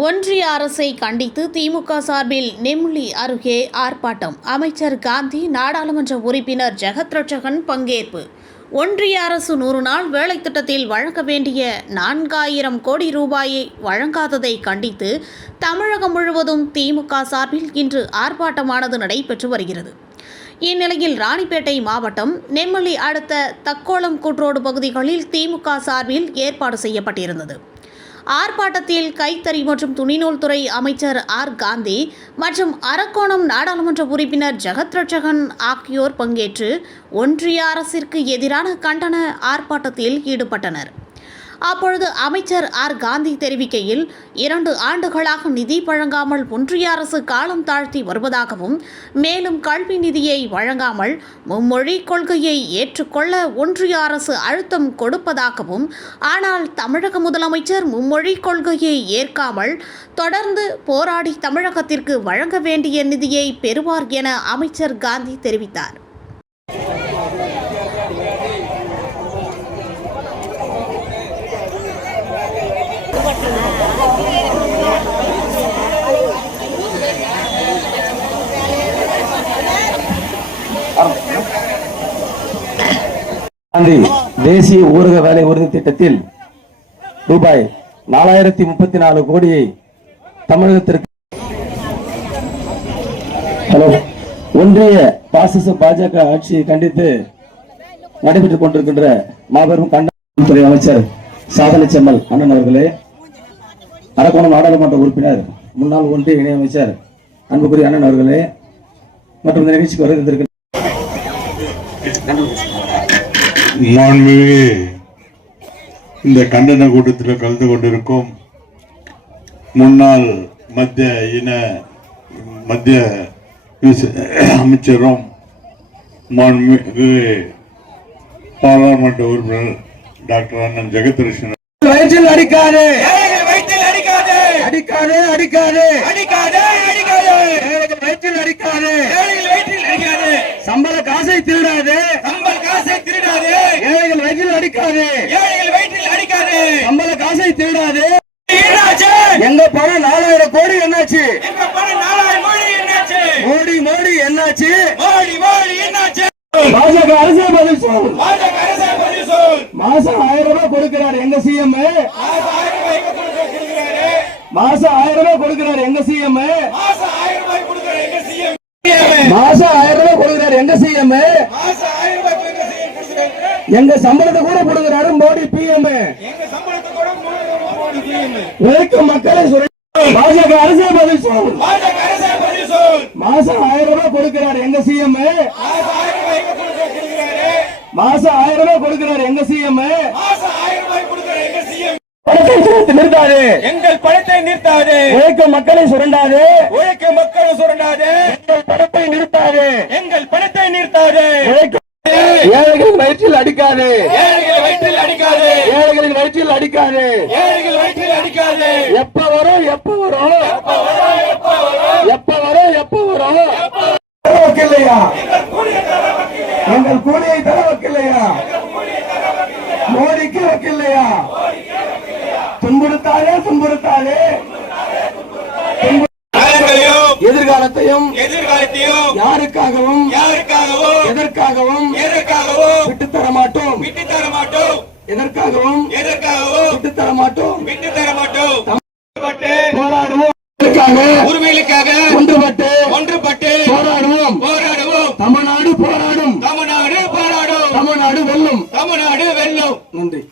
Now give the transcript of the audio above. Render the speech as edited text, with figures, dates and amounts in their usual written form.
ஒன்றிய அரசை கண்டித்து திமுக சார்பில் நெம்லி அருகே ஆர்ப்பாட்டம். அமைச்சர் காந்தி, நாடாளுமன்ற உறுப்பினர் ஜெகத்ரட்சகன் பங்கேற்பு. ஒன்றிய அரசு 100 நாள் வேலை திட்டத்தில் வழங்க வேண்டிய 4000 கோடி ரூபாயை வழங்காததை கண்டித்து தமிழகம் முழுவதும் திமுக சார்பில் இன்று ஆர்ப்பாட்டமானது நடைபெற்று வருகிறது. இந்நிலையில் ராணிப்பேட்டை மாவட்டம் நெம்மலி அடுத்த தக்கோலம் கூட்ரோடு பகுதிகளில் திமுக சார்பில் ஏற்பாடு செய்யப்பட்டிருந்தது. ஆர்ப்பாட்டத்தில் கைத்தறி மற்றும் துணிநூல் துறை அமைச்சர் ஆர் காந்தி மற்றும் அரக்கோணம் நாடாளுமன்ற உறுப்பினர் ஜெகத்ரட்சகன் ஆகியோர் பங்கேற்று ஒன்றிய அரசிற்கு எதிரான கண்டன ஆர்ப்பாட்டத்தில் ஈடுபட்டனர். அப்பொழுது அமைச்சர் ஆர் காந்தி தெரிவிக்கையில், 2 ஆண்டுகளாக நிதி வழங்காமல் ஒன்றிய அரசு காலம் தாழ்த்தி வருவதாகவும், மேலும் கல்வி நிதியை வழங்காமல் மும்மொழி கொள்கையை ஏற்றுக்கொள்ள ஒன்றிய அரசு அழுத்தம் கொடுப்பதாகவும், ஆனால் தமிழக முதலமைச்சர் மும்மொழி கொள்கையை ஏற்காமல் தொடர்ந்து போராடி தமிழகத்திற்கு வழங்க வேண்டிய நிதியை பெறுவார் என அமைச்சர் காந்தி தெரிவித்தார். காந்தி தேசிய ஊரக வேலை உறுதி திட்டத்தில் ரூபாய் 4034 கோடியை தமிழகத்திற்கு ஒன்றிய பாசிச பாஜக ஆட்சியை கண்டித்து நடைபெற்றுக் கொண்டிருக்கின்ற மாபெரும் கண்டனத்துறை அமைச்சர் சாதனை செம்மல் அண்ணன் அவர்களே, அரக்கோணம் நாடாளுமன்ற உறுப்பினர் முன்னாள் ஒன்றிய இணையமைச்சர் அன்புக்குரிய அண்ணன் அவர்களே மற்றும் இந்த நிகழ்ச்சிக்கு வருகின்ற மாண்புமிகு இந்த கண்டன கூட்டத்தில் கலந்து கொண்டிருக்கும் முன்னாள் மத்திய அமைச்சரும் மாண்புமிகு பாராளுமன்ற உறுப்பினர் டாக்டர் அண்ணன் ஜெகத்ரட்சகன் வயிற்றில் அடிக்காதே அடிக்காதே அடிக்காதே அடிக்காதே அடிக்காதே வயிற்றில் அடிக்காதே சம்பள காசை திருடாதே ஏழைகள் வயிற்றில் அடிக்காதே சம்பள காசை திருடாதே. எங்க பணம் 4000 கோடி என்னாச்சு? மோடி என்னாச்சு? பாஜக அரசே பதில் சொல். மாசம் 1000 ரூபாய் கொடுக்கிறார் எங்க சிஎம். மாசம் 1000 ரூபாய் கொடுக்கிறார் எங்க சிஎம். மாசம் 1000 ரூபாய் கொடுக்கிறார் எங்க சிஎம். எங்க சம்பளத்தை கூட கொடுக்கிறாரு மோடி பிஎம். உழைக்கும் மக்களை பாஜக அரசே பதில் சொல். மாசம் 1000 ரூபாய் கொடுக்கிறார் எங்க சிஎம். மாசம் 1000 ரூபாய் கொடுக்கிறார் எங்க சிஎம். நிறுத்தாது, எங்கள் பணத்தை நிறுத்தாது, உழைக்கும் மக்களை சுரண்டாது, உழைக்கும் மக்களை சுரண்டாது, எங்கள் பணத்தை நிறுத்தாது, எங்கள் பணத்தை நிறுத்தாது. ஏழைகளின் வயிற்றில் அடிக்காது, ஏழைகளின் வயிற்றில் அடிக்காது, ஏழைகளின் வயிற்றில் அடிக்காது, ஏழைகள் வயிற்றில் அடிக்காது. எப்ப வரும் எப்ப வரும் எப்ப வரும் எப்ப வரும் இல்லையா? எங்கள் கூலியை தர வைக்கலையா? மோடிக்கு வைக்கலையா? துன்புறுத்தாதே எதிர்காலத்தையும் யாருக்காகவும் எதற்காகவும் விட்டுத்தர மாட்டோம். எதற்காகவும் விட்டுத்தர மாட்டோம். போராடுவோம், உரிமைகளுக்காக ஒன்றுபட்டு போராடுவோம். தமிழ்நாடு போராடும், தமிழ்நாடு வெல்லும். நன்றி.